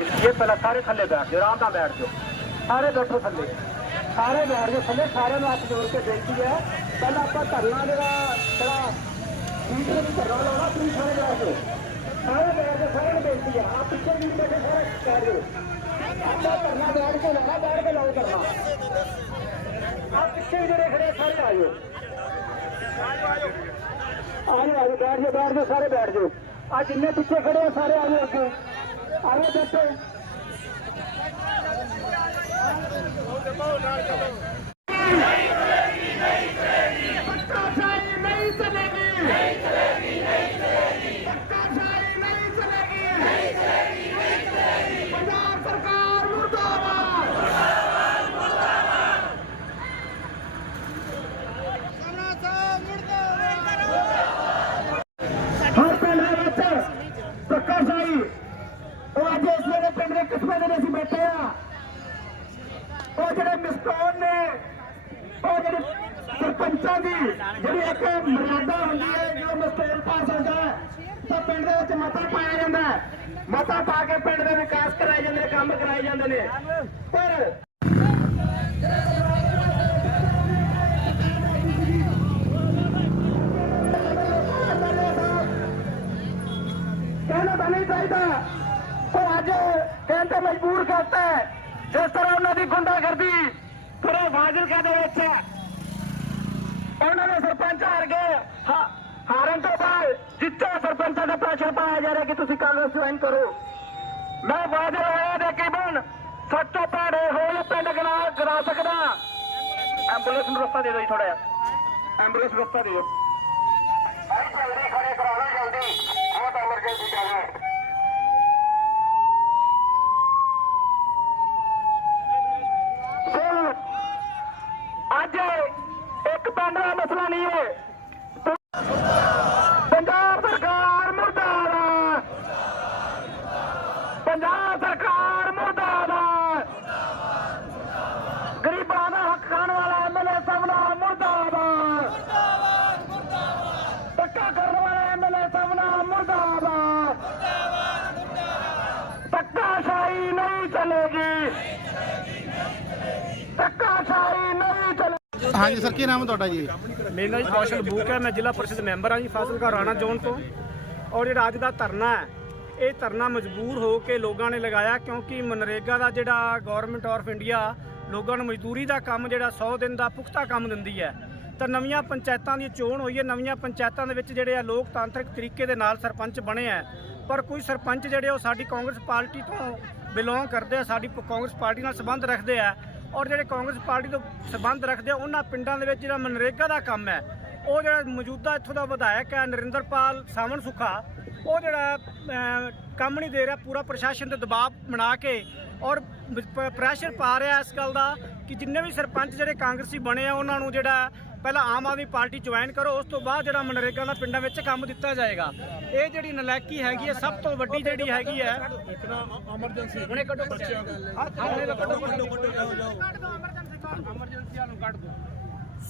ਇਹ ਪਹਿਲਾਂ ਸਾਰੇ ਥੱਲੇ ਬੈਠ ਜਾਓ, ਆਰਾਮ ਨਾਲ ਬੈਠ ਜਾਓ। ਸਾਰੇ ਬੈਠੋ ਥੱਲੇ। ਸਾਰੇ ਬੈਠ ਜਾਓ ਥੱਲੇ, ਸਾਰਿਆਂ ਨੂੰ ਹੱਥ ਜੋੜ ਕੇ ਬੇਨਤੀ ਹੈ, ਪਹਿਲਾਂ ਆਪਾਂ ਧਰਨਾ ਜਿਹੜਾ ਜਿਹੜਾ ਵੀਡੀਓ ਨੂੰ ਧਰਨਾ ਲਾਉਣਾ, ਤੁਸੀਂ ਸਾਰੇ ਬੈਠ ਜਾਓ। ਸਾਰੇ ਬੈਠ ਜਾਓ, ਸਾਰਿਆਂ ਨੂੰ ਬੇਨਤੀ ਹੈ ਆ ਪਿੱਛੇ ਵੀ ਬੈਠੇ, ਸਾਰੇ ਬੈਠ ਜਾਓ। ਆਪਾਂ ਧਰਨਾ ਬੈਠ ਕੇ ਲਾਉਣਾ, ਬੈਠ ਕੇ ਲਾਓ ਧਰਨਾ। ਆ ਪਿੱਛੇ ਜਿਹੜੇ ਖੜੇ ਸਾਰੇ ਆ ਜਾਓ। ਆ ਜਾਓ ਬੈਠ ਜਾਓ ਬੈਠ ਜਾਓ, ਸਾਰੇ ਬੈਠ ਜਾਓ। ਆ ਜਿੰਨੇ ਪਿੱਛੇ ਖੜੇ ਆ, ਸਾਰੇ ਆ ਜਾਓ ਅੱਗੇ। আরও যাতে Oh, no, no, no. ਮਤਾ ਪਾ ਕੇ ਪਿੰਡ ਦੇ ਵਿਕਾਸ ਕਰਾਏ ਜਾਂਦੇ ਨੇ, ਕੰਮ ਕਰਾਏ ਜਾਂਦੇ ਨੇ। ਪਰ ਕਹਿਣਾ ਤਾਂ ਨਹੀਂ ਚਾਹੀਦਾ। ਉਹ ਅੱਜ ਕਹਿਣ ਤੇ ਮਜਬੂਰ ਕਰਤਾ ਹੈ, ਜਿਸ ਤਰ੍ਹਾਂ ਉਹਨਾਂ ਦੀ ਗੁੰਡਾਗਰਦੀ ਪੂਰੇ ਫਾਜ਼ਿਲਕਾ ਦੇ ਵਿੱਚ ਹੈ। ਉਹਨਾਂ ਹਾਰਨ ਤੋਂ ਬਾਅਦ ਜਿੱਥੇ ਸਰਪੰਚਾਂ ਦਾ ਪ੍ਰੈਸ਼ਰ ਪਾਇਆ ਜਾ ਰਿਹਾ ਕਿ ਤੁਸੀਂ ਕਾਂਗਰਸ ਜੁਆਇਨ ਕਰੋ। ਮੈਂ ਬਾਦਲ ਹੋਇਆ ਦੇ ਕੀਬਨ ਸੱਤ ਤੋਂ ਭੈੜੇ ਹੋਏ ਪਿੰਡ ਗਣਾ ਕਰਾ ਸਕਦਾ। ਐਂਬੂਲੈਂਸ ਨੂੰ ਰਸਤਾ ਦੇ ਦਿਓ ਥੋੜਾ ਜਿਹਾ। ਐਂਬੂਲੈਂਸ ਨੂੰ ਰਸਤਾ ਦਿਓ। ਭਾਈ ਜਲਦੀ ਖੜੇ ਕਰਾਉਣਾ ਜਲਦੀ। ਬਹੁਤ ਐਮਰਜੈਂਸੀ ਚੱਲ ਰਿਹਾ। ਹੈ ਸੋ ਅੱਜ ਇੱਕ ਪਿੰਡ ਦਾ ਮਸਲਾ ਨਹੀਂ ਹੈ ਪੰਜਾਬ ਸਰਕਾਰ ਮੁਰਦਾਬਾਦ ਪੰਜਾਬ ਸਰਕਾਰ ਮੁਰਦਾਬਾਦ ਗਰੀਬਾਂ ਦਾ ਹੱਕ ਖਾਣ ਵਾਲਾ ਐਮਐਲਏ ਸਭਨਾ ਮੁਰਦਾਬਾਦ ਧੱਕਾ ਕਰਨ ਵਾਲਾ ਐਮਐਲਏ ਸਭਨਾ ਮੁਰਦਾਬਾਦ ਧੱਕਾਸ਼ਾਹੀ ਨਹੀਂ ਚਲੇਗੀ ਧੱਕਾਸ਼ਾਹੀ ਨਹੀਂ ਚਲੇਗੀ ਹਾਂਜੀ, ਸਰ, ਕੀ ਨਾਮ ਹੈ ਤੁਹਾਡਾ ਜੀ? ਮੇਰਾ ਜੀ ਕੌਸ਼ਲ ਬੂਕ ਹੈ, ਮੈਂ ਜ਼ਿਲ੍ਹਾ ਪਰਿਸ਼ਦ ਮੈਂਬਰ ਹਾਂ ਜੀ, ਫਾਜ਼ਿਲਕਾ, ਰਾਣਾ ਜ਼ੋਨ ਤੋਂ। ਔਰ ਜਿਹੜਾ ਅੱਜ ਦਾ ਧਰਨਾ ਹੈ, ਇਹ ਧਰਨਾ ਮਜਬੂਰ ਹੋ ਕੇ ਲੋਕਾਂ ਨੇ ਲਗਾਇਆ, ਕਿਉਂਕਿ ਮਨਰੇਗਾ ਦਾ ਜਿਹੜਾ ਗਵਰਨਮੈਂਟ ਆਫ ਇੰਡੀਆ ਲੋਕਾਂ ਨੂੰ ਮਜ਼ਦੂਰੀ ਦਾ ਕੰਮ ਜਿਹੜਾ 100 ਦਿਨ ਦਾ ਪੁਖਤਾ ਕੰਮ ਦਿੰਦੀ ਹੈ, ਤਾਂ ਨਵੀਆਂ ਪੰਚਾਇਤਾਂ ਦੀ ਚੋਣ ਹੋਈ ਹੈ, ਨਵੀਆਂ ਪੰਚਾਇਤਾਂ ਦੇ ਵਿੱਚ ਜਿਹੜੇ ਆ ਲੋਕਤਾਂਤਰਿਕ ਤਰੀਕੇ ਦੇ ਨਾਲ ਸਰਪੰਚ ਬਣੇ ਆ ਪਰ ਕੋਈ ਸਰਪੰਚ ਜਿਹੜੇ ਉਹ ਸਾਡੀ ਕਾਂਗਰਸ ਪਾਰਟੀ ਤੋਂ ਬਿਲੋਂਗ ਕਰਦੇ ਆ, ਸਾਡੀ ਕਾਂਗਰਸ ਪਾਰਟੀ ਨਾਲ ਸੰਬੰਧ ਰੱਖਦੇ ਆ ਔਰ ਜਿਹੜੇ ਕਾਂਗਰਸ ਪਾਰਟੀ ਤੋਂ ਸੰਬੰਧ ਰੱਖਦੇ ਆ, ਉਹਨਾਂ ਪਿੰਡਾਂ ਦੇ ਵਿੱਚ ਜਿਹੜਾ ਮਨਰੇਗਾ ਦਾ ਕੰਮ ਹੈ, ਉਹ ਜਿਹੜਾ ਮੌਜੂਦਾ ਇੱਥੋਂ ਦਾ ਵਿਧਾਇਕ ਹੈ ਨਰਿੰਦਰਪਾਲ ਸਾਵਣ ਸੁਖਾ ਉਹ ਜਿਹੜਾ ਕੰਮ ਨਹੀਂ ਦੇ ਰਿਹਾ, ਪੂਰਾ ਪ੍ਰਸ਼ਾਸਨ ਤੇ ਦਬਾਅ ਬਣਾ ਕੇ ਔਰ ਪ੍ਰੈਸ਼ਰ ਪਾ ਰਿਹਾ ਇਸ ਗੱਲ ਦਾ ਕਿ ਜਿੰਨੇ ਵੀ ਸਰਪੰਚ ਜਿਹੜੇ ਕਾਂਗਰਸੀ ਬਣੇ ਆ, ਉਹਨਾਂ ਨੂੰ ਜਿਹੜਾ ਪਹਿਲਾਂ ਆਮ ਆਦਮੀ ਪਾਰਟੀ ਜੁਆਇਨ ਕਰੋ ਉਸ ਤੋਂ ਬਾਅਦ ਜਿਹੜਾ ਮਨਰੇਗਾ ਦਾ ਪਿੰਡਾਂ ਵਿੱਚ ਕੰਮ ਦਿੱਤਾ ਜਾਏਗਾ। ਇਹ ਜਿਹੜੀ ਨਲਾਇਕੀ ਹੈਗੀ ਹੈ ਸਭ ਤੋਂ ਵੱਡੀ ਜਿਹੜੀ ਹੈਗੀ ਹੈ ਹੁਣੇ ਕੱਢੋ ਬੱਚਿਆਂ ਹੁਣੇ ਕੱਢੋ ਐਮਰਜੈਂਸੀ ਨੂੰ। ਕੱਢ ਦਿਓ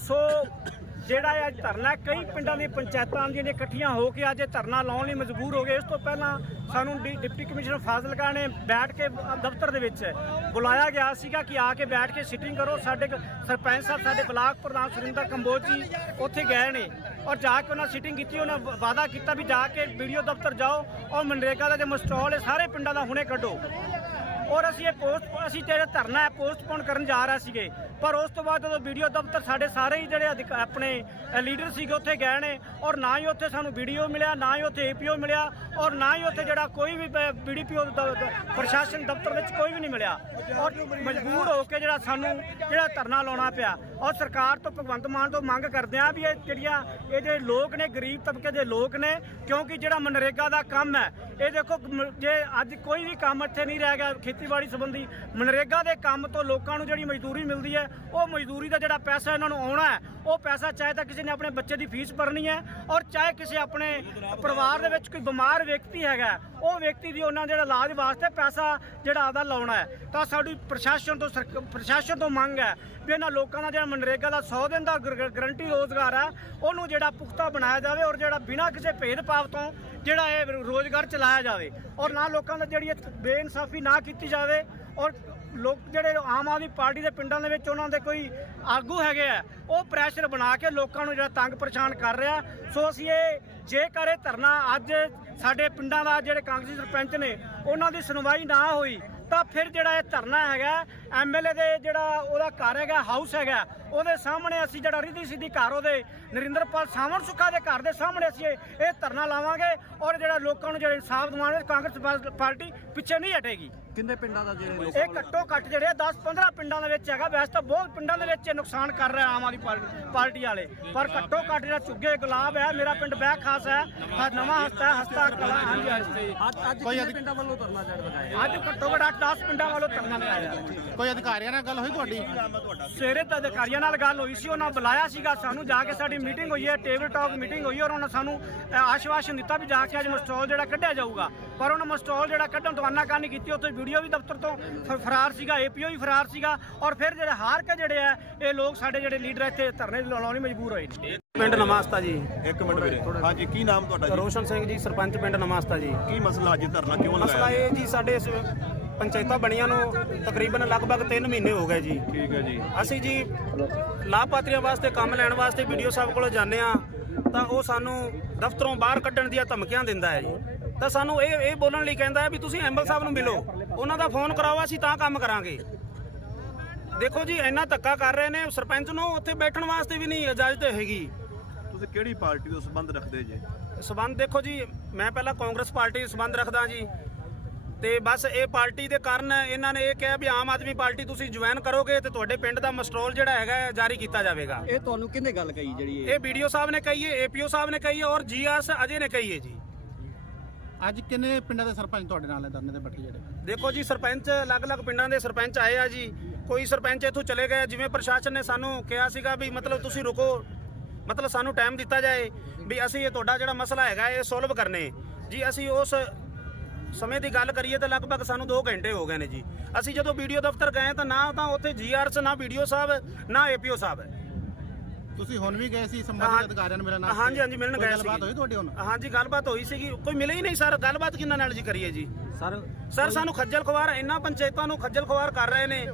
ਸੋ ਜਿਹੜਾ ਇਹ ਅੱਜ ਧਰਨਾ ਕਈ ਪਿੰਡਾਂ ਦੀਆਂ ਪੰਚਾਇਤਾਂ ਆਉਂਦੀਆਂ ਨੇ ਇਕੱਠੀਆਂ ਹੋ ਕੇ ਅੱਜ ਇਹ ਧਰਨਾ ਲਾਉਣ ਲਈ ਮਜਬੂਰ ਹੋ ਗਏ। ਇਸ ਤੋਂ ਪਹਿਲਾਂ ਸਾਨੂੰ ਡੀ- ਡਿਪਟੀ ਕਮਿਸ਼ਨਰ ਫਾਜ਼ਿਲਕਾ ਨੇ ਬੈਠ ਕੇ ਦਫ਼ਤਰ ਦੇ ਵਿੱਚ ਬੁਲਾਇਆ ਗਿਆ ਸੀਗਾ ਕਿ ਆ ਕੇ ਬੈਠ ਕੇ ਸਿਟਿੰਗ ਕਰੋ। ਸਾਡੇ ਸਰਪੰਚ ਸਾਹਿਬ, ਸਾਡੇ ਬਲਾਕ ਪ੍ਰਧਾਨ ਸੁਰਿੰਦਰ ਕੰਬੋਜ ਜੀ ਉੱਥੇ ਗਏ ਨੇ ਔਰ ਜਾ ਕੇ ਉਹਨਾਂ ਸਿਟਿੰਗ ਕੀਤੀ, ਉਹਨਾਂ ਵਾਅਦਾ ਕੀਤਾ ਵੀ ਜਾ ਕੇ ਵੀਡੀਓ ਦਫ਼ਤਰ ਜਾਓ ਔਰ ਮਨਰੇਗਾ ਦਾ ਜੋ ਮਸਟਾਲ ਹੈ, ਸਾਰੇ ਪਿੰਡਾਂ ਦਾ ਹੁਣੇ ਕੱਢੋ। ਔਰ ਅਸੀਂ ਇਹ ਪੋਸਟ, ਅਸੀਂ ਜਿਹੜਾ ਧਰਨਾ ਹੈ ਪੋਸਟਪੋਨ ਕਰਨ ਜਾ ਰਹੇ ਸੀਗੇ। ਪਰ ਉਸ ਤੋਂ ਬਾਅਦ ਜਦੋਂ ਵੀਡੀਓ ਦਫ਼ਤਰ ਸਾਡੇ ਸਾਰੇ ਹੀ ਜਿਹੜੇ ਅਧਿਕ- ਆਪਣੇ ਲੀਡਰ ਸੀਗੇ, ਉੱਥੇ ਗਏ ਨੇ ਔਰ ਨਾ ਹੀ ਉੱਥੇ ਸਾਨੂੰ ਵੀਡੀਓ ਮਿਲਿਆ, ਨਾ ਹੀ ਉੱਥੇ ਏਪੀਓ ਮਿਲਿਆ ਔਰ ਨਾ ਹੀ ਉੱਥੇ ਜਿਹੜਾ ਕੋਈ ਵੀ ਬੀਡੀਪੀਓ ਪ੍ਰਸ਼ਾਸਨ ਦਫ਼ਤਰ ਵਿੱਚ ਕੋਈ ਵੀ ਨਹੀਂ ਮਿਲਿਆ। ਔਰ ਮਜਬੂਰ ਹੋ ਕੇ ਜਿਹੜਾ ਸਾਨੂੰ ਜਿਹੜਾ ਧਰਨਾ ਲਾਉਣਾ ਪਿਆ। ਔਰ ਸਰਕਾਰ ਤੋਂ ਭਗਵੰਤ ਮਾਨ ਤੋਂ ਮੰਗ ਕਰਦੇ ਆ ਵੀ ਇਹ ਜਿਹੜੀਆਂ, ਇਹ ਜਿਹੜੇ ਲੋਕ ਨੇ, ਗਰੀਬ ਤਬਕੇ ਦੇ ਲੋਕ ਨੇ, ਕਿਉਂਕਿ ਜਿਹੜਾ ਮਨਰੇਗਾ ਦਾ ਕੰਮ ਹੈ, ਇਹ ਦੇਖੋ ਜੇ ਅੱਜ ਕੋਈ ਵੀ ਕੰਮ ਇੱਥੇ ਨਹੀਂ ਰਹਿ ਗਿਆ ਖੇਤੀਬਾੜੀ ਸੰਬੰਧੀ ਮਨਰੇਗਾ ਦੇ ਕੰਮ ਤੋਂ ਲੋਕਾਂ ਨੂੰ ਜਿਹੜੀ ਮਜ਼ਦੂਰੀ ਮਿਲਦੀ ਹੈ, ਉਹ ਮਜ਼ਦੂਰੀ ਦਾ ਜਿਹੜਾ ਪੈਸਾ ਇਹਨਾਂ ਨੂੰ ਆਉਣਾ ਹੈ, ਉਹ ਪੈਸਾ ਚਾਹੇ ਤਾਂ ਕਿਸੇ ਨੇ ਆਪਣੇ ਬੱਚੇ ਦੀ ਫੀਸ ਭਰਨੀ ਹੈ ਔਰ ਚਾਹੇ ਕਿਸੇ ਆਪਣੇ ਪਰਿਵਾਰ ਦੇ ਵਿੱਚ ਕੋਈ ਬਿਮਾਰ ਵਿਅਕਤੀ ਹੈਗਾ ਉਹ ਵਿਅਕਤੀ ਦੀ ਉਹਨਾਂ ਜਿਹੜਾ ਇਲਾਜ ਵਾਸਤੇ ਪੈਸਾ ਜਿਹੜਾ ਆਦਾ ਲਾਉਣਾ ਹੈ। ਤਾਂ ਸਾਡੀ ਪ੍ਰਸ਼ਾਸਨ ਤੋਂ ਸਰਕ- ਪ੍ਰਸ਼ਾਸਨ ਤੋਂ ਮੰਗ ਹੈ ਵੀ ਇਹਨਾਂ ਲੋਕਾਂ ਦਾ ਜਿਹੜਾ ਮਨਰੇਗਾ ਦਾ 100 ਦਿਨ ਦਾ ਗਰੰਟੀ ਰੋਜ਼ਗਾਰ ਹੈ, ਉਹਨੂੰ ਜਿਹੜਾ ਪੁਖਤਾ ਬਣਾਇਆ ਜਾਵੇ ਔਰ ਜਿਹੜਾ ਬਿਨਾਂ ਕਿਸੇ ਭੇਦਭਾਵ ਤੋਂ ਜਿਹੜਾ ਇਹ ਰੋਜ਼ਗਾਰ ਚਲਾਇਆ ਜਾਵੇ ਔਰ ਨਾ ਲੋਕਾਂ ਦਾ ਜਿਹੜੀ ਇਹ ਬੇਇਨਸਾਫੀ ਨਾ ਕੀਤੀ ਜਾਵੇ ਔਰ ਲੋਕ ਜਿਹੜੇ ਆਮ ਆਦਮੀ ਪਾਰਟੀ ਦੇ ਪਿੰਡਾਂ ਦੇ ਵਿੱਚ ਉਹਨਾਂ ਦੇ ਕੋਈ ਆਗੂ ਹੈਗੇ ਆ, ਉਹ ਪ੍ਰੈਸ਼ਰ ਬਣਾ ਕੇ ਲੋਕਾਂ ਨੂੰ ਜਿਹੜਾ ਤੰਗ ਪਰੇਸ਼ਾਨ ਕਰ ਰਿਹਾ। ਸੋ ਅਸੀਂ ਇਹ ਜੇਕਰ ਇਹ ਧਰਨਾ ਅੱਜ ਸਾਡੇ ਪਿੰਡਾਂ ਦਾ ਜਿਹੜੇ ਕਾਂਗਰਸੀ ਸਰਪੰਚ ਨੇ, ਉਹਨਾਂ ਦੀ ਸੁਣਵਾਈ ਨਾ ਹੋਈ ਤਾਂ ਫਿਰ ਜਿਹੜਾ ਇਹ ਧਰਨਾ ਹੈਗਾ ਐਮਐਲਏ ਦੇ ਜਿਹੜਾ ਉਹਦਾ ਘਰ ਹੈਗਾ ਹਾਊਸ ਹੈਗਾ ਉਹਦੇ ਸਾਹਮਣੇ ਅਸੀਂ ਜਿਹੜਾ ਰਿਧੀ ਸਿੱਧੀ ਘਰ ਉਹਦੇ ਨਰਿੰਦਰਪਾਲ ਸਾਵਣ ਸੁੱਖਾ ਦੇ ਘਰ ਦੇ ਸਾਹਮਣੇ ਅਸੀਂ ਇਹ ਧਰਨਾ ਲਾਵਾਂਗੇ ਔਰ ਜਿਹੜਾ ਲੋਕਾਂ ਨੂੰ ਜਿਹੜਾ ਇਨਸਾਫ ਦਿਵਾਉਣਗੇ ਕਾਂਗਰਸ ਪਾਰਟੀ ਪਿੱਛੇ ਨਹੀਂ ਹਟੇਗੀ। ਕਿੰਨੇ ਪਿੰਡਾਂ ਦਾ ਜਿਹੜੇ ਲੋਕ ਇਹ ਘੱਟੋ ਘੱਟ ਜਿਹੜੇ 10-15 ਪਿੰਡਾਂ ਦੇ ਵਿੱਚ ਹੈਗਾ ਵੈਸੇ ਤਾਂ ਬਹੁਤ ਪਿੰਡਾਂ ਦੇ ਵਿੱਚ ਨੁਕਸਾਨ ਕਰ ਰਿਹਾ ਆਮ ਆਦਮੀ ਪਾਰਟੀ ਪਾਰਟੀ ਵਾਲੇ। ਪਰ ਘੱਟੋ ਘੱਟ ਜਿਹੜਾ ਚੁੱਗੇ ਗੁਲਾਬ ਹੈ ਮੇਰਾ ਪਿੰਡ ਬੈਕ ਖਾਸ ਹੈ ਨਵਾਂ ਹਸਤਾ ਹਸਤਾ ਕਲਾ ਹਾਂਜੀ ਹਾਂਜੀ। ਅੱਜ ਅੱਜ ਕਿੰਨੇ ਪਿੰਡਾਂ ਵੱਲੋਂ ਧਰਨਾ ਚੜ ਲਗਾਇਆ ਅੱਜ ਘੱਟੋ ਘੱਟ 10 ਪਿੰਡਾਂ ਵੱਲੋਂ ਧਰਨਾ ਲਗਾਇਆ ਕੋਈ ਅਧਿਕਾਰੀਆਂ ਨਾਲ ਗੱਲ ਹੋਈ ਤੁਹਾਡੀ? ਸਵੇਰੇ ਤਾਂ ਅਧਿਕਾਰੀਆਂ ਨਾਲ ਗੱਲ ਹੋਈ ਸੀ ਉਹਨਾਂ ਬੁਲਾਇਆ ਸੀਗਾ ਸਾਨੂੰ ਜਾ ਕੇ ਸਾਡੀ ਮੀਟਿੰਗ ਹੋਈ ਹੈ ਟੇਬਲ ਟਾਕ ਮੀਟਿੰਗ ਹੋਈ ਔਰ ਉਹਨਾਂ ਸਾਨੂੰ ਆਸ਼ਵਾਸਨ ਦਿੱਤਾ ਵੀ ਜਾ ਕੇ ਅੱਜ ਮਸਟੋਲ ਜਿਹੜਾ ਕੱਢਿਆ ਜਾਊਗਾ। ਪਰ ਉਹਨਾਂ ਮਸਟੋਲ ਜਿਹੜਾ ਕੱਢਣ ਤੋਂ ਆਨਾਕਾਨੀ ਕੀਤੀ ਉੱਥੇ ਵੀਡੀਓ ਵੀ ਦਫ਼ਤਰ ਤੋਂ ਫਰਾਰ ਸੀਗਾ ਏਪੀਓ ਵੀ ਫਰਾਰ ਸੀਗਾ ਔਰ ਫਿਰ ਜਿਹੜੇ ਹਾਰ ਕੇ ਜਿਹੜੇ ਆ ਇਹ ਲੋਕ ਸਾਡੇ ਜਿਹੜੇ ਲੀਡਰ ਇੱਥੇ ਧਰਨੇ ਲਾਉਣ ਲਈ ਮਜਬੂਰ ਹੋਏ ਨੇ। ਪਿੰਡ ਨਮਾਸਤਾ ਜੀ। ਇੱਕ ਮਿੰਟ ਵੀਰੇ। ਹਾਂਜੀ ਕੀ ਨਾਮ ਤੁਹਾਡਾ ਜੀ? ਰੋਸ਼ਨ ਸਿੰਘ ਜੀ ਸਰਪੰਚ ਪਿੰਡ ਨਮਾਸਤਾ ਜੀ। ਕੀ ਮਸਲਾ ਅੱਜ ਧਰਨਾ ਕਿਉਂ ਮਸਲਾ ਲਗਾਇਆ? ਇਹ ਜੀ ਸਾਡੇ ਇਸ ਪੰਚਾਇਤਾਂ ਬਣੀਆਂ ਨੂੰ ਤਕਰੀਬਨ ਲਗਭਗ 3 ਮਹੀਨੇ ਹੋ ਗਏ ਜੀ। ਠੀਕ ਹੈ ਜੀ। ਅਸੀਂ ਜੀ ਲਾਭਪਾਤਰੀਆਂ ਵਾਸਤੇ ਕੰਮ ਲੈਣ ਵਾਸਤੇ ਵੀਡੀਓ ਸਾਹਿਬ ਕੋਲ ਜਾਂਦੇ ਆ ਤਾਂ ਉਹ ਸਾਨੂੰ ਦਫ਼ਤਰੋਂ ਬਾਹਰ ਕੱਢਣ ਦੀਆਂ ਧਮਕੀਆਂ ਦਿੰਦਾ ਹੈ ਜੀ। ਤਾਂ ਸਾਨੂੰ ਇਹ ਇਹ ਬੋਲਣ ਲਈ ਕਹਿੰਦਾ ਹੈ ਵੀ ਤੁਸੀਂ ਐਮਐਲ ਸਾਹਿਬ ਨੂੰ ਮਿਲੋ ਉਹਨਾਂ ਦਾ ਫੋਨ ਕਰਾਓ ਅਸੀਂ ਤਾਂ ਕੰਮ ਕਰਾਂਗੇ। ਦੇਖੋ ਜੀ ਇੰਨਾ ਧੱਕਾ ਕਰ ਰਹੇ ਨੇ ਸਰਪੰਚ ਨੂੰ ਉੱਥੇ ਬੈਠਣ ਵਾਸਤੇ ਵੀ ਨਹੀਂ ਇਜਾਜ਼ਤ ਹੈਗੀ। ਤੁਸੀਂ ਕਿਹੜੀ ਪਾਰਟੀ ਤੋਂ ਸੰਬੰਧ ਰੱਖਦੇ ਜੀ? ਸਬੰਧ ਦੇਖੋ ਜੀ ਮੈਂ ਪਹਿਲਾਂ ਕਾਂਗਰਸ ਪਾਰਟੀ ਨਾਲ ਸਬੰਧ ਰੱਖਦਾ ਜੀ। ਤੇ ਬਸ ਇਹ ਪਾਰਟੀ ਦੇ ਕਾਰਨ ਇਹਨਾਂ ਨੇ ਇਹ ਕਿਹਾ ਵੀ ਆਮ ਆਦਮੀ ਪਾਰਟੀ ਤੁਸੀਂ ਜੁਆਇਨ ਕਰੋਗੇ ਤੇ ਤੁਹਾਡੇ ਪਿੰਡ ਦਾ ਮਸਟਰੋਲ ਜਿਹੜਾ ਹੈਗਾ ਹੈ, ਜਾਰੀ ਕੀਤਾ ਜਾਵੇਗਾ। ਇਹ ਤੁਹਾਨੂੰ ਕਿਹਨੇ ਗੱਲ ਕਹੀ ਜਿਹੜੀ ਇਹ? ਇਹ ਵੀਡੀਓ ਸਾਹਿਬ ਨੇ ਕਹੀ ਹੈ ਏਪੀਓ ਸਾਹਿਬ ਨੇ ਕਹੀ ਹੈ ਔਰ ਜੀਆਰਐਸ ਅਜੇ ਨੇ ਕਹੀ ਹੈ ਜੀ। ਅੱਜ ਕਿੰਨੇ ਪਿੰਡਾਂ ਦੇ ਸਰਪੰਚ ਤੁਹਾਡੇ ਨਾਲ ਨੇ ਧਰਨੇ ਤੇ ਬੈਠੇ ਜਿਹੜੇ? ਦੇਖੋ ਜੀ ਸਰਪੰਚ ਅਲੱਗ-ਅਲੱਗ ਪਿੰਡਾਂ ਦੇ ਸਰਪੰਚ ਆਏ ਆ ਜੀ। ਕੋਈ ਸਰਪੰਚ ਇੱਥੋਂ ਚਲੇ ਗਏ ਜਿਵੇਂ ਪ੍ਰਸ਼ਾਸਨ ਨੇ ਸਾਨੂੰ ਕਿਹਾ ਸੀਗਾ ਵੀ ਮਤਲਬ ਤੁਸੀਂ ਰੁਕੋ ਮਤਲਬ ਸਾਨੂੰ ਟਾਈਮ ਦਿੱਤਾ ਜਾਏ ਵੀ ਅਸੀਂ ਇਹ ਤੁਹਾਡਾ ਜਿਹੜਾ ਮਸਲਾ ਹੈਗਾ ਇਹ ਸੋਲਵ ਕਰਨੇ। ਜੀ ਅਸੀਂ ਉਸ ਸਮੇਂ ਦੀ ਗੱਲ ਕਰੀਏ ਤਾਂ ਲਗਭਗ ਸਾਨੂੰ 2 ਘੰਟੇ ਹੋ ਗਏ ਨੇ ਜੀ। ਅਸੀਂ ਜਦੋਂ ਵੀਡੀਓ ਦਫ਼ਤਰ ਗਏ ਤਾਂ ਨਾ ਤਾਂ ਉੱਥੇ ਜੀਆਰਐਸ ਨਾ ਵੀਡੀਓ ਸਾਹਿਬ ਨਾ ਏਪੀਓ ਸਾਹਿਬ। ਤੁਸੀਂ ਹੁਣ ਵੀ ਗਏ ਸੀ ਹਾਂ- ਸੰਬੰਧਿਤ ਅਧਿਕਾਰੀਆਂ ਨੂੰ ਮਿਲਣ ਹਾਂਜੀ ਹਾਂਜੀ ਮਿਲਣ ਗਏ ਗੱਲਬਾਤ ਸੀ ਹੋਈ ਤੁਹਾਡੀ ਹੁਣ? ਹਾਂਜੀ ਗੱਲਬਾਤ ਹੋਈ ਸੀਗੀ। ਕੋਈ ਮਿਲੇ ਹੀ ਨਹੀਂ ਸਰ। ਗੱਲਬਾਤ ਕਿੰਨਾ ਨਾਲ ਜੀ ਕਰੀਏ ਜੀ? ਸਰ ਸਰ ਸਾਨੂੰ ਖੱਜਲ ਖਵਾਰ ਇੰਨਾ ਪੰਚਾਇਤਾਂ ਨੂੰ ਖੱਜਲ ਖਵਾਰ ਕਰ ਰਹੇ ਨੇ।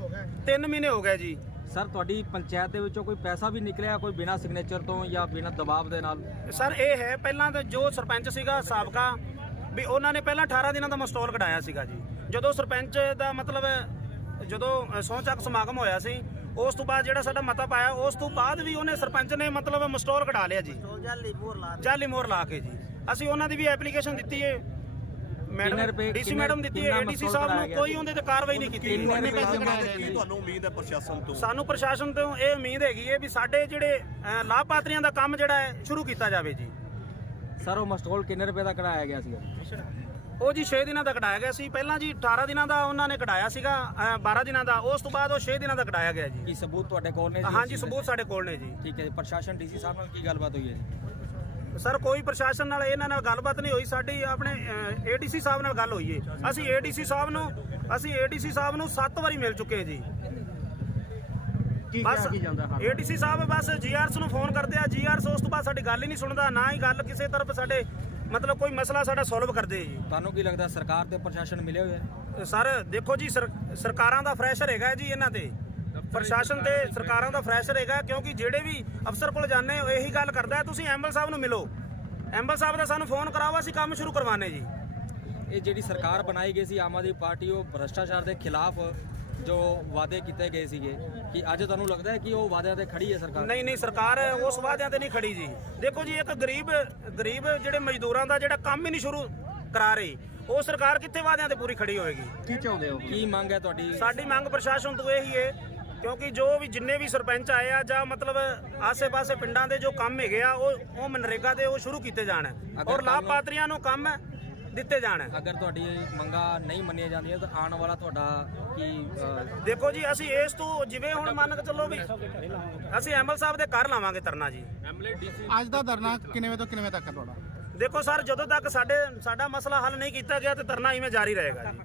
3 ਮਹੀਨੇ ਹੋ ਗਏ ਜੀ। ਸਰ ਤੁਹਾਡੀ ਪੰਚਾਇਤ ਦੇ ਵਿੱਚੋਂ ਕੋਈ ਪੈਸਾ ਵੀ ਨਿਕਲਿਆ ਕੋਈ ਬਿਨਾ ਸਿਗਨੇਚਰ ਤੋਂ ਜਾਂ ਬਿਨਾ ਦਬਾਅ ਦੇ ਨਾਲ? ਸਰ ਇਹ ਹੈ। ਪਹਿਲਾਂ ਤਾਂ ਜੋ ਸਰਪੰਚ ਸੀਗਾ ਸਾਬਕਾ ਵੀ ਉਹਨਾਂ ਨੇ ਪਹਿਲਾਂ 18 ਦਿਨਾਂ ਦਾ ਮਸਟੋਲ ਕਢਾਇਆ ਸੀਗਾ ਜੀ। ਜਦੋਂ ਸਰਪੰਚ ਦਾ ਮਤਲਬ ਜਦੋਂ ਸਹੁੰ ਚੱਕ ਸਮਾਗਮ ਹੋਇਆ ਸੀ ਉਸ ਤੋਂ ਬਾਅਦ ਜਿਹੜਾ ਸਾਡਾ ਮਤਾ ਪਾਇਆ ਉਸ ਤੋਂ ਬਾਅਦ ਵੀ ਉਹਨੇ ਸਰਪੰਚ ਨੇ ਮਤਲਬ ਮਸਟੋਲ ਕਢਾ ਲਿਆ ਜੀ। ਜਾਲੀ ਮੋਹਰ ਲਾ ਜਾਲੀ ਮੋਹਰ ਲਾ ਕੇ ਜੀ। ਅਸੀਂ ਉਹਨਾਂ ਦੀ ਵੀ ਐਪਲੀਕੇਸ਼ਨ ਦਿੱਤੀ ਹੈ ਕਿੰਨੇ ਮੈਡਮ ਡੀਸੀ ਮੈਡਮ ਦਿੱਤੀ ਹੈ ਏਡੀਸੀ ਸਾਹਿਬ ਨੂੰ ਕੋਈ? ਉਹਦੇ ਤੇ ਕਾਰਵਾਈ ਨਹੀਂ ਕੀਤੀ। ਕਿੰਨੇ ਪੈਸੇ ਕਢਾਏ ਤੁਹਾਨੂੰ ਉਮੀਦ ਹੈ ਪ੍ਰਸ਼ਾਸਨ ਤੋਂ? ਸਾਨੂੰ ਪ੍ਰਸ਼ਾਸਨ ਤੋਂ ਇਹ ਉਮੀਦ ਹੈਗੀ ਹੈ ਵੀ ਸਾਡੇ ਜਿਹੜੇ ਲਾਭਪਾਤਰੀਆਂ ਦਾ ਕੰਮ ਜਿਹੜਾ ਹੈ ਸ਼ੁਰੂ ਕੀਤਾ ਜਾਵੇ ਜੀ। ਸਰ ਉਹ ਮਸਟੋਲ ਕਿੰਨੇ ਰੁਪਏ ਦਾ ਕਢਾਇਆ ਗਿਆ ਸੀ ਉਹ ਜੀ 6 ਦਿਨਾਂ ਦਾ ਕਢਾਇਆ ਗਿਆ ਸੀ। ਪਹਿਲਾਂ ਜੀ 18 ਦਿਨਾਂ ਦਾ ਉਹਨਾਂ ਨੇ ਕਢਾਇਆ ਸੀਗਾ ਅਹ 12 ਦਿਨਾਂ ਦਾ। ਉਸ ਤੋਂ ਬਾਅਦ ਉਹ 6 ਦਿਨਾਂ ਦਾ ਕਢਾਇਆ ਗਿਆ ਜੀ। ਕੀ ਸਬੂਤ ਤੁਹਾਡੇ ਕੋਲ ਨੇ ਜੀ? ਹਾਂਜੀ ਸਬੂਤ ਸਾਡੇ ਕੋਲ ਨੇ ਜੀ। ਠੀਕ ਹੈ ਜੀ ਪ੍ਰਸ਼ਾਸਨ ਡੀਸੀ ਸਾਹਿਬ ਨਾਲ ਕੀ ਗੱਲਬਾਤ ਹੋਈ ਹੈ ਜੀ? ਸਰ ਕੋਈ ਪ੍ਰਸ਼ਾਸਨ ਨਾਲ ਇਹਨਾਂ ਨਾਲ ਗੱਲਬਾਤ ਨਹੀਂ ਹੋਈ। ਸਾਡੀ ਆਪਣੇ ਏਡੀਸੀ ਸਾਹਿਬ ਨਾਲ ਗੱਲ ਹੋਈ ਹੈ। ਅਸੀਂ ਏਡੀਸੀ ਸਾਹਿਬ ਨੂੰ ਅਸੀਂ ਏਡੀਸੀ ਸਾਹਿਬ ਨੂੰ 7 ਵਾਰੀ ਮਿਲ ਚੁੱਕੇ ਜੀ। ਕੀ ਬਸ ਕਿਹਾ ਕੀ ਜਾਂਦਾ ਹਾਂ ਏਡੀਸੀ ਸਾਹਿਬ ਬਸ ਜੀਆਰਐਸ ਨੂੰ ਫੋਨ ਕਰਦੇ ਆ। ਜੀਆਰਐਸ ਉਸ ਤੋਂ ਬਾਅਦ ਸਾਡੀ ਗੱਲ ਹੀ ਨਹੀਂ ਸੁਣਦਾ ਨਾ ਹੀ ਗੱਲ ਕਿਸੇ ਤਰਫ ਸਾਡੇ ਮਤਲਬ ਕੋਈ ਮਸਲਾ ਸਾਡਾ ਸੋਲਵ ਕਰਦੇ ਜੀ। ਤੁਹਾਨੂੰ ਕੀ ਲੱਗਦਾ ਸਰਕਾਰ ਤੇ ਪ੍ਰਸ਼ਾਸਨ ਮਿਲੇ ਹੋਏ ਆ? ਸਰ ਦੇਖੋ ਜੀ ਸਰ- ਸਰਕਾਰਾਂ ਦਾ ਫਰੈਸ਼ਰ ਹੈਗਾ ਜੀ ਇਹਨਾਂ ਤੇ। ਪ੍ਰਸ਼ਾਸਨ ਤੇ ਸਰਕਾਰਾਂ ਦਾ ਫਰੈਸ਼ਰ ਹੈਗਾ ਕਿਉਂਕਿ ਜਿਹੜੇ ਵੀ ਅਫਸਰ ਕੋਲ ਜਾਂਦੇ ਹੋ ਇਹੀ ਗੱਲ ਕਰਦਾ ਹੈ, ਤੁਸੀਂ ਐਮਐਲ ਸਾਹਿਬ ਨੂੰ ਮਿਲੋ। ਐਮਐਲ ਸਾਹਿਬ ਦਾ ਸਾਨੂੰ ਫੋਨ ਕਰਾਓ ਅਸੀਂ ਕੰਮ ਸ਼ੁਰੂ ਕਰਵਾਣੇ ਜੀ। ਇਹ ਜਿਹੜੀ ਸਰਕਾਰ ਬਣਾਈ ਗਈ ਸੀ ਆਮ ਆਦਮੀ ਪਾਰਟੀ ਉਹ ਭ੍ਰਸ਼ਟਾਚਾਰ ਦੇ ਖਿਲਾਫ ਜੋ ਵਾਅਦੇ ਕੀਤੇ ਗਏ ਸੀਗੇ ਕਿ ਅੱਜ ਤੁਹਾਨੂੰ ਲੱਗਦਾ ਹੈ ਕਿ ਉਹ ਵਾਅਦਿਆਂ ਤੇ ਖੜੀ ਹੈ ਸਰਕਾਰ? ਨਹੀਂ ਨਹੀਂ ਸਰਕਾਰ ਉਸ ਵਾਅਦਿਆਂ ਤੇ ਨਹੀਂ ਖੜੀ ਜੀ। ਦੇਖੋ ਜੀ ਇੱਕ ਗਰੀਬ ਗਰੀਬ ਜਿਹੜੇ ਮਜ਼ਦੂਰਾਂ ਦਾ ਜਿਹੜਾ ਕੰਮ ਹੀ ਨਹੀਂ ਸ਼ੁਰੂ ਕਰਾ ਰਹੀ ਉਹ ਸਰਕਾਰ ਕਿੱਥੇ ਵਾਅਦਿਆਂ ਤੇ ਪੂਰੀ ਖੜੀ ਹੋਏਗੀ? ਕੀ ਚਾਹੁੰਦੇ ਹੋ? ਕੀ ਮੰਗ ਹੈ ਤੁਹਾਡੀ? ਸਾਡੀ ਮੰਗ ਪ੍ਰਸ਼ਾਸਨ ਤੋਂ ਇਹੀ ਹੈ ਕਿਉਂਕਿ ਜੋ ਵੀ ਜਿੰਨੇ ਵੀ ਸਰਪੰਚ ਆਏ ਆ ਜਾਂ ਮਤਲਬ ਆਸੇ-ਪਾਸੇ ਪਿੰਡਾਂ ਦੇ ਜੋ ਕੰਮ ਹੈਗੇ ਆ ਉਹ ਉਹ ਮਨਰੇਗਾ ਦੇ ਉਹ ਸ਼ੁਰੂ ਕੀਤੇ ਜਾਣ। ਔਰ ਲਾਭਪਾਤਰੀਆਂ ਨੂੰ ਕੰਮ ਹੈ ਦਿੱਤੇ ਜਾਣ। ਅਗਰ ਤੁਹਾਡੀ ਮੰਗਾ ਨਹੀਂ ਮੰਨੀਆਂ ਜਾਂਦੀਆਂ ਤਾਂ ਆਉਣ ਵਾਲਾ ਤੁਹਾਡਾ ਕੀ ਦੇਖੋ ਜੀ ਅਸੀਂ ਇਸ ਤੋਂ ਜਿਵੇਂ ਹੁਣ ਮੰਨ ਕੇ ਚੱਲੋ ਵੀ ਅਸੀਂ ਐਮਐਲ ਸਾਹਿਬ ਦੇ ਘਰ ਲਾਵਾਂਗੇ ਤਰਨਾ ਜੀ। ਅੱਜ ਦਾ ਧਰਨਾ ਕਿੰਨੇ ਵਜੇ ਤੋਂ ਕਿੰਨੇ ਵਜੇ ਤੱਕ ਹੈ ਤੁਹਾਡਾ? ਦੇਖੋ ਸਰ ਜਦੋਂ ਤੱਕ ਸਾਡੇ ਸਾਡਾ ਮਸਲਾ ਹੱਲ ਨਹੀਂ ਕੀਤਾ ਗਿਆ ਤੇ ਤਰਨਾ ਇਵੇਂ ਜਾਰੀ ਰਹੇਗਾ ਜੀ।